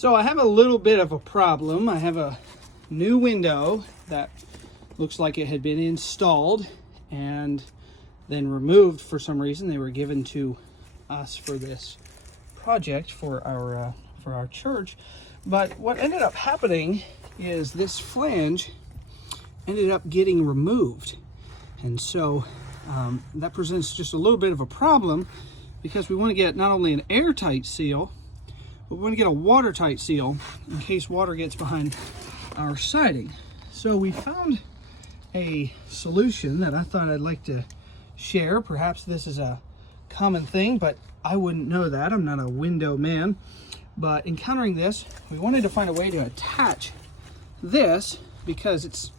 So I have a little bit of a problem. I have a new window that looks like it had been installed and then removed for some reason. They were given to us for this project for our church. But what ended up happening is this flange ended up getting removed. And so that presents just a little bit of a problem, because we want to get not only an airtight seal, but we want to get a watertight seal in case water gets behind our siding. So we found a solution that I thought I'd like to share. Perhaps this is a common thing, but I wouldn't know that. I'm not a window man. But encountering this, we wanted to find a way to attach this, because it's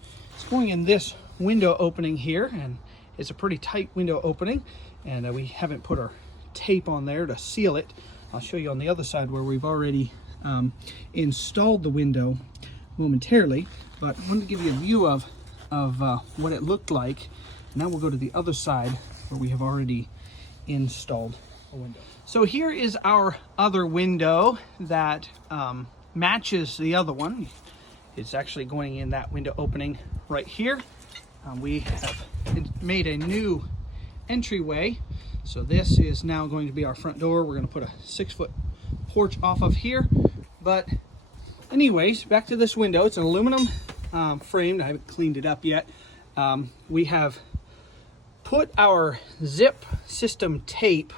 going in this window opening here, and it's a pretty tight window opening, and we haven't put our tape on there to seal it. I'll show you on the other side where we've already installed the window momentarily, but I wanted to give you a view of what it looked like. Now we'll go to the other side where we have already installed a window. So here is our other window that matches the other one. It's actually going in that window opening right here. We have made a new entryway. So this is now going to be our front door. We're going to put a 6-foot porch off of here. But anyways, back to this window. It's an aluminum framed. I haven't cleaned it up yet. We have put our zip system tape.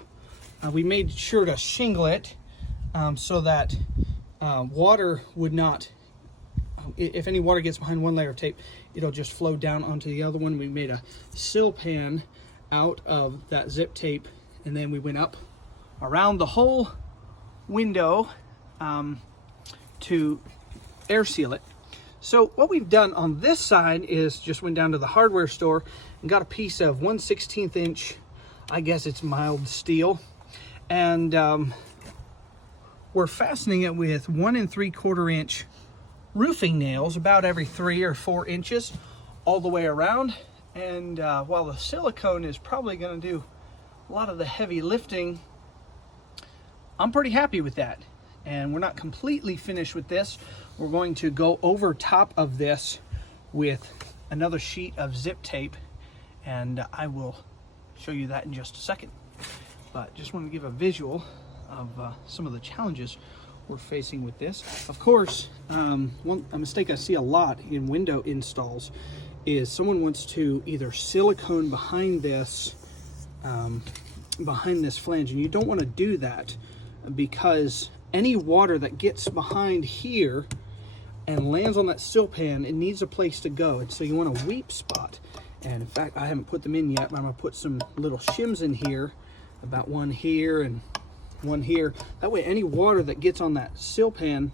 We made sure to shingle it so that water would not, if any water gets behind one layer of tape, it'll just flow down onto the other one. We made a sill pan out of that zip tape, and then we went up around the whole window to air seal it. So what we've done on this side is just went down to the hardware store and got a piece of 1/16 inch, I guess it's mild steel, and we're fastening it with 1 3/4 inch roofing nails about every 3 or 4 inches all the way around. And while the silicone is probably going to do a lot of the heavy lifting, I'm pretty happy with that. And we're not completely finished with this. We're going to go over top of this with another sheet of zip tape, and I will show you that in just a second. But just want to give a visual of some of the challenges we're facing with this. Of course, a mistake I see a lot in window installs is someone wants to either silicone behind this flange, and you don't want to do that, because any water that gets behind here and lands on that sill pan, it needs a place to go. And so you want a weep spot. And in fact, I haven't put them in yet, but I'm gonna put some little shims in here, about one here and one here. That way any water that gets on that sill pan,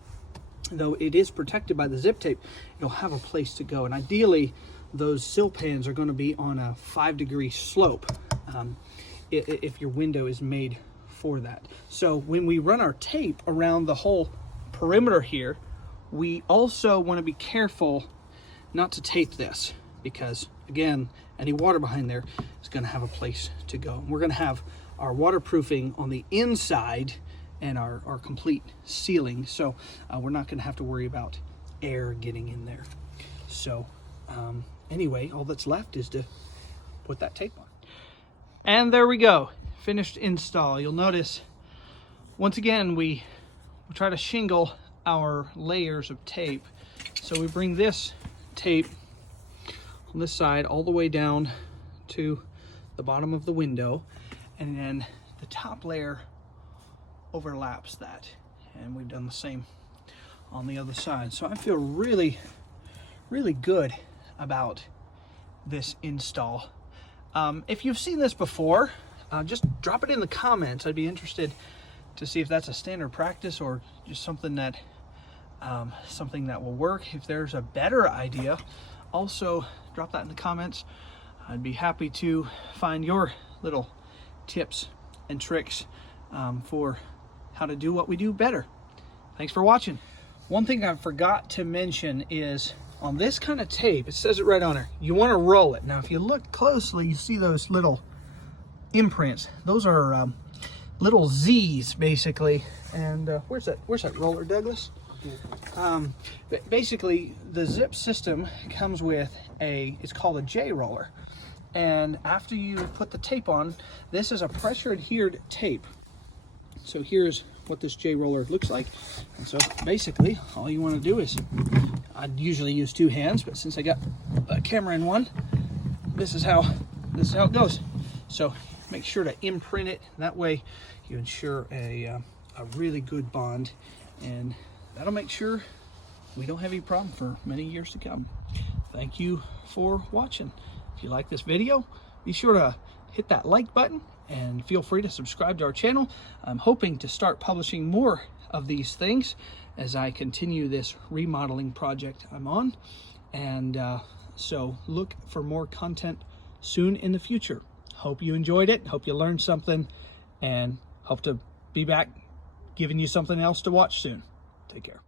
though it is protected by the zip tape, it'll have a place to go. And ideally, those sill pans are going to be on a 5-degree slope if your window is made for that. So when we run our tape around the whole perimeter here, we also want to be careful not to tape this, because again, any water behind there is going to have a place to go. We're going to have our waterproofing on the inside and our complete sealing, so we're not going to have to worry about air getting in there. So anyway, all that's left is to put that tape on. And there we go, finished install. You'll notice, once again, we try to shingle our layers of tape. So we bring this tape on this side all the way down to the bottom of the window, and then the top layer overlaps that, and we've done the same on the other side. So I feel really good about this install. If you've seen this before, just drop it in the comments. I'd be interested to see if that's a standard practice or just something that will work. If there's a better idea, also drop that in the comments. I'd be happy to find your little tips and tricks for how to do what we do better. Thanks for watching. One thing I forgot to mention is, on this kind of tape, it says it right on there, you want to roll it. Now if you look closely, you see those little imprints. Those are little Z's basically. And where's that roller, Douglas? Basically, the zip system comes with it's called a J roller. And after you put the tape on, this is a pressure adhered tape. So here's what this J roller looks like. And so basically, all you want to do is, I'd usually use 2 hands, but since I got a camera in one, this is how it goes. So make sure to imprint it. That way you ensure a really good bond, and that'll make sure we don't have any problem for many years to come. Thank you for watching. If you like this video, be sure to hit that like button and feel free to subscribe to our channel. I'm hoping to start publishing more of these things as I continue this remodeling project I'm on. And so look for more content soon in the future. Hope you enjoyed it. Hope you learned something, and hope to be back giving you something else to watch soon. Take care.